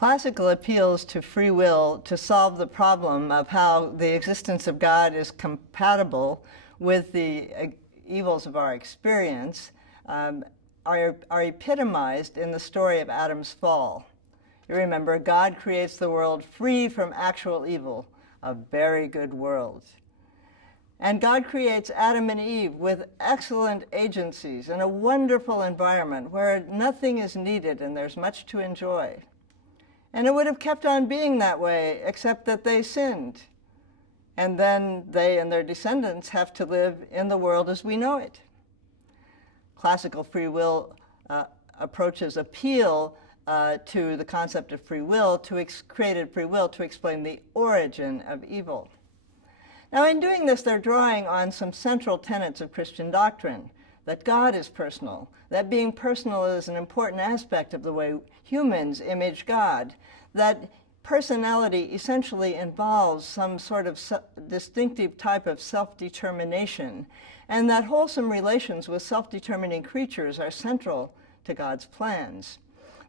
Classical appeals to free will to solve the problem of how the existence of God is compatible with the evils of our experience are epitomized in the story of Adam's fall. You remember, God creates the world free from actual evil, a very good world. And God creates Adam and Eve with excellent agencies and a wonderful environment where nothing is needed and there's much to enjoy. And it would have kept on being that way, except that they sinned. And then they and their descendants have to live in the world as we know it. Classical free will approaches appeal to the concept of free will, created free will to explain the origin of evil. Now, in doing this, they're drawing on some central tenets of Christian doctrine, that God is personal, that being personal is an important aspect of the way humans image God, that personality essentially involves some sort of distinctive type of self-determination, and that wholesome relations with self-determining creatures are central to God's plans.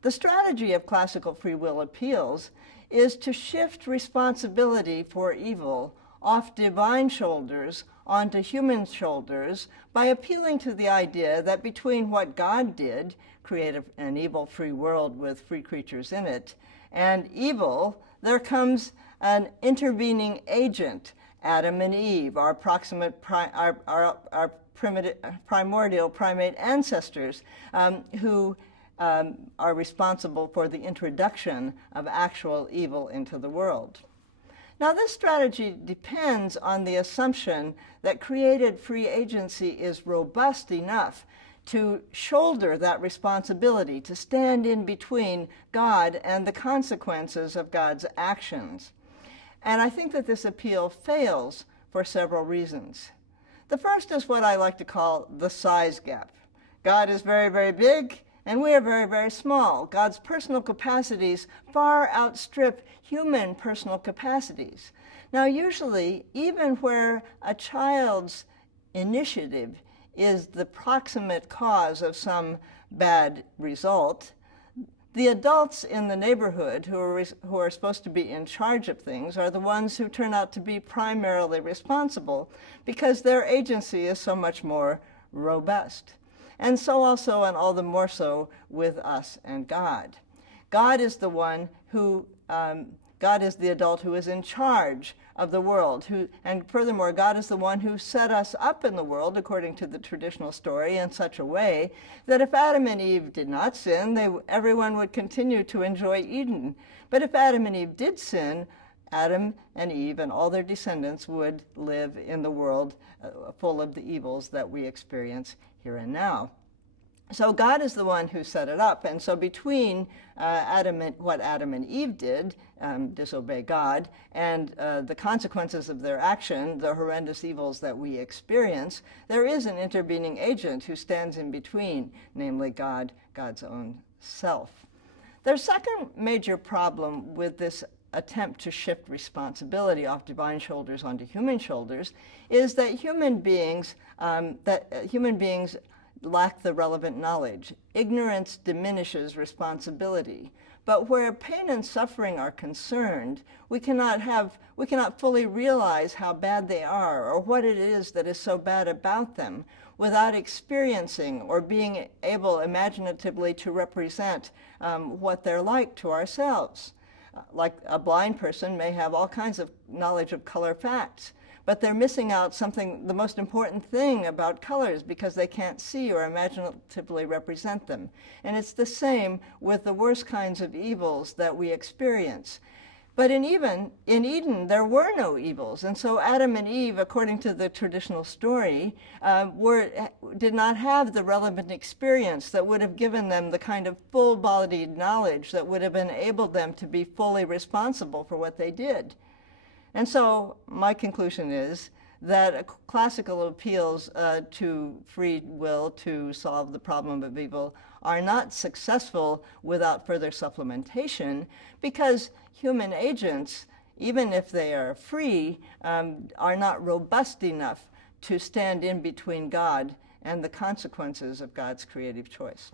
The strategy of classical free will appeals is to shift responsibility for evil off divine shoulders onto human shoulders by appealing to the idea that between what God did, create an evil free world with free creatures in it, and evil, there comes an intervening agent, Adam and Eve, our primordial primate ancestors, who are responsible for the introduction of actual evil into the world. Now, this strategy depends on the assumption that created free agency is robust enough to shoulder that responsibility, to stand in between God and the consequences of God's actions. And I think that this appeal fails for several reasons. The first is what I like to call the size gap. God is very, very big, and we are very, very small. God's personal capacities far outstrip human personal capacities. Now, usually, even where a child's initiative is the proximate cause of some bad result, the adults in the neighborhood who are supposed to be in charge of things are the ones who turn out to be primarily responsible because their agency is so much more robust. And so also, and all the more so, with us and God. God is the one who, God is the adult who is in charge of the world. And furthermore, God is the one who set us up in the world, according to the traditional story, in such a way that if Adam and Eve did not sin, everyone would continue to enjoy Eden. But if Adam and Eve did sin, Adam and Eve and all their descendants would live in the world full of the evils that we experience here and now. So God is the one who set it up, and so between what Adam and Eve did, disobey God, and the consequences of their action, the horrendous evils that we experience, there is an intervening agent who stands in between, namely God, God's own self. Their second major problem with this attempt to shift responsibility off divine shoulders onto human shoulders is that human beings lack the relevant knowledge. Ignorance diminishes responsibility. But where pain and suffering are concerned, we cannot fully realize how bad they are or what it is that is so bad about them without experiencing or being able imaginatively to represent what they're like to ourselves. Like a blind person may have all kinds of knowledge of color facts, but they're missing out the most important thing about colors because they can't see or imaginatively represent them. And it's the same with the worst kinds of evils that we experience. But in Eden, there were no evils. And so Adam and Eve, according to the traditional story, did not have the relevant experience that would have given them the kind of full-bodied knowledge that would have enabled them to be fully responsible for what they did. And so my conclusion is that classical appeals to free will to solve the problem of evil are not successful without further supplementation because human agents, even if they are free, are not robust enough to stand in between God and the consequences of God's creative choice.